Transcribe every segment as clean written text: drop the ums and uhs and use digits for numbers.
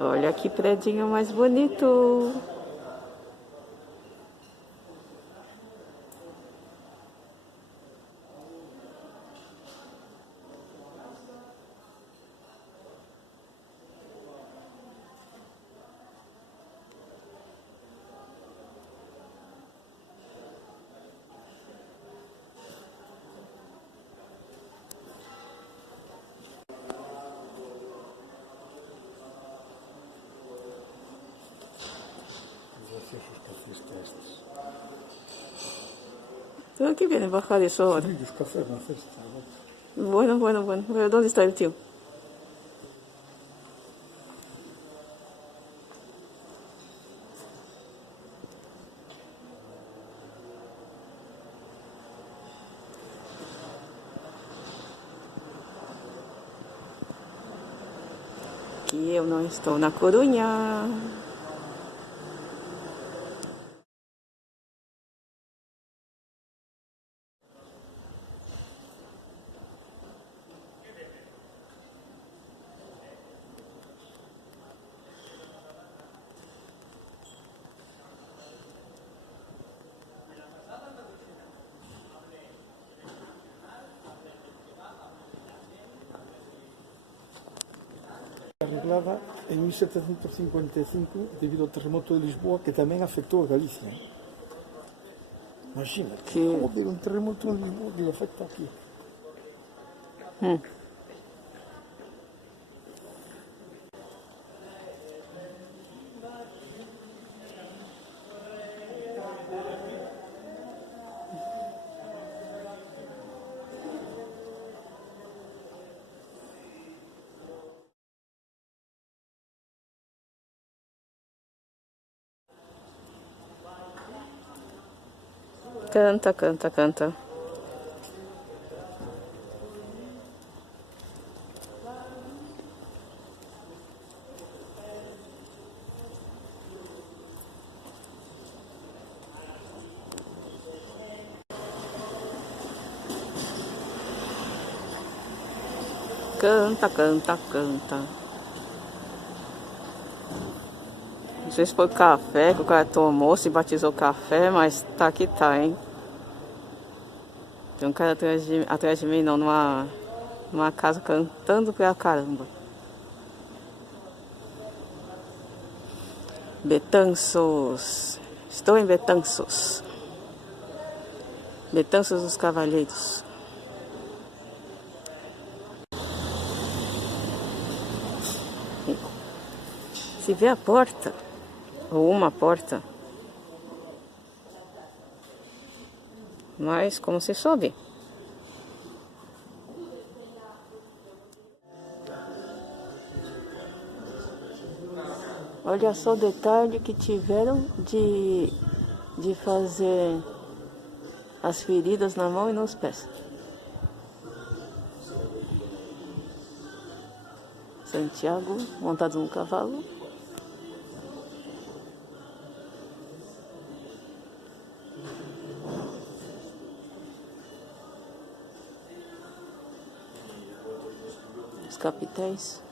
Olha que predinho mais bonito. ¿Tú aquí vienes a bajar eso ahora? Sí, los cafés van a hacer esta. Bueno. Pero ¿dónde está el tío? Que eu não estou na Corunha. Arreglada en 1755 debido ao terremoto de Lisboa que tamén afectou a Galicia. Imagínate, joder, un terremoto en Lisboa que le afecta aquí. Canta. Canta. Não sei se foi café que o cara tomou, se batizou café, mas tá que tá, hein? Tem um cara atrás de mim, não, numa casa cantando pra caramba. Betanços. Estou em Betanços. Betanços dos Cavaleiros. Se vê a porta, ou uma porta, mas como se sobe? Olha só o detalhe que tiveram de fazer as feridas na mão e nos pés. Santiago montado num cavalo. Os capitães.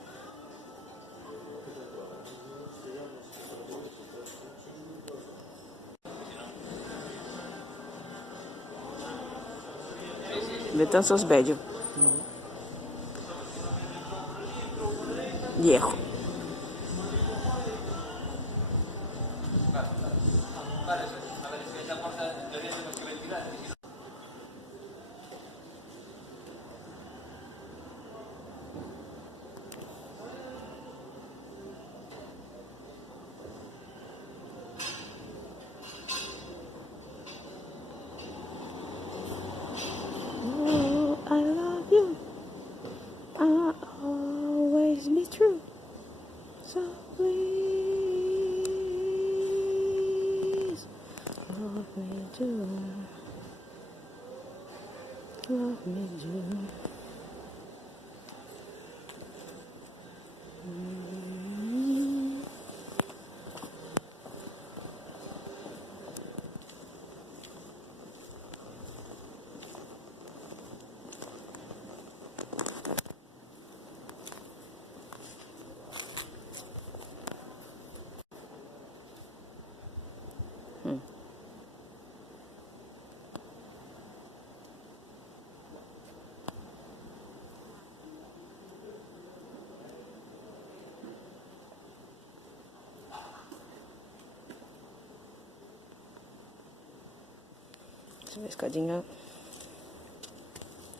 Betanços Bédio. Viejo. Oh, I love you. I'll always be true. So please love me too. Love me too. Deixa eu ver a escadinha.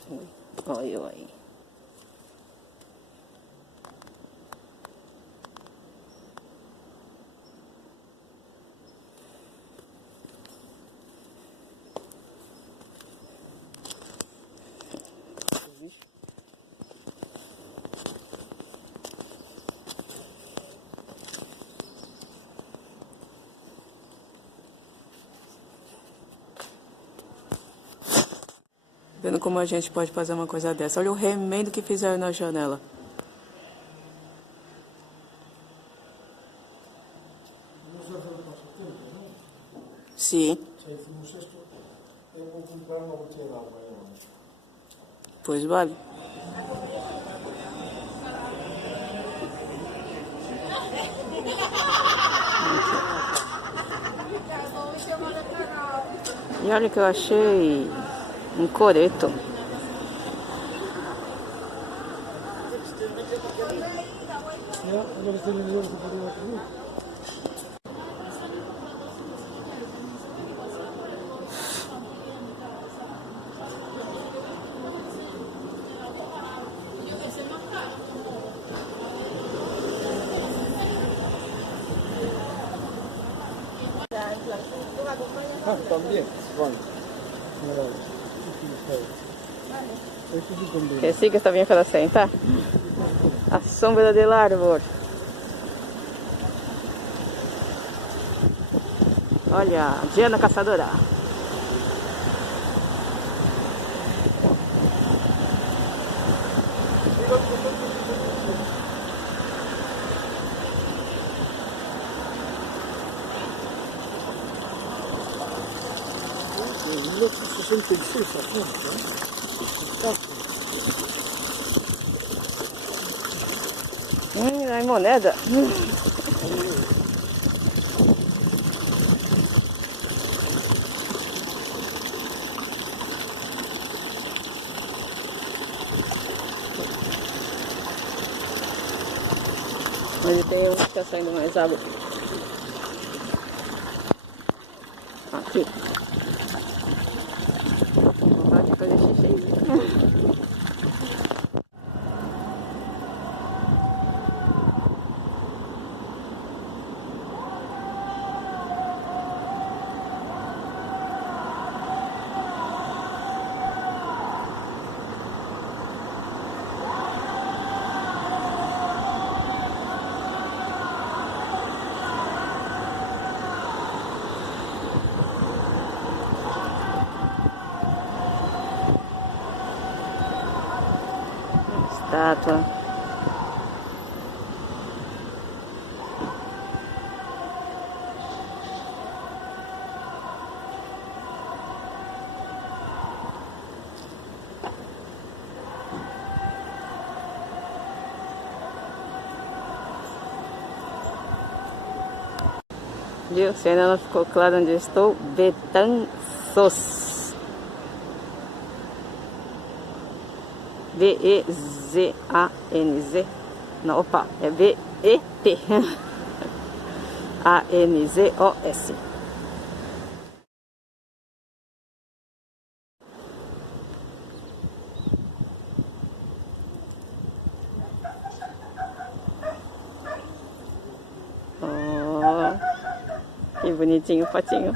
Ui, olha eu aí. Vendo como a gente pode fazer uma coisa dessa. Olha o remendo que fizeram na janela. Sim. Eu vou comprar uma botella de água. Pois vale. E olha que eu achei um coreto. Ah, también. Bueno. Que sí que está bien para sentar. A sombra del árbol. Olha, Diana Caçadora. En 1966 a punto, ¿eh? Ai, moneda. Onde tem um que está saindo mais água. Aqui. Vontade de fazer xixi. Estátua. Viu? Se ainda não ficou claro onde eu estou, Betanzos. B-E-Z-A-N-Z. Não, opa, é B-E-T. A-N-Z-O-S. Oh, que bonitinho o patinho.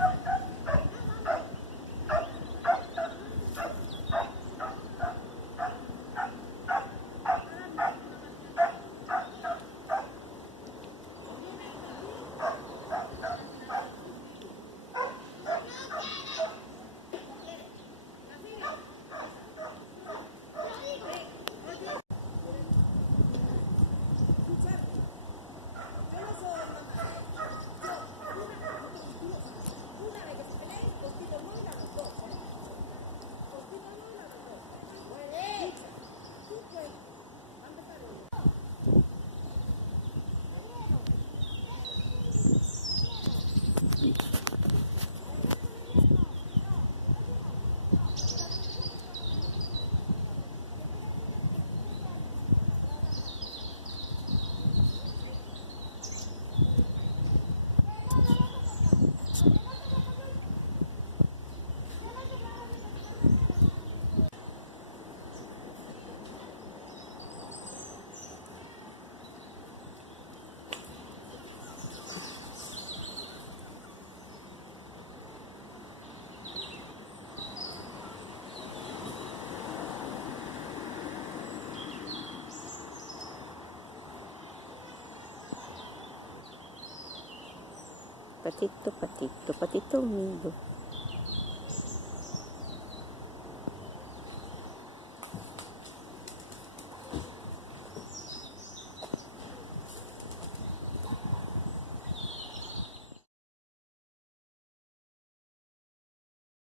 patito, patito, patito lindo.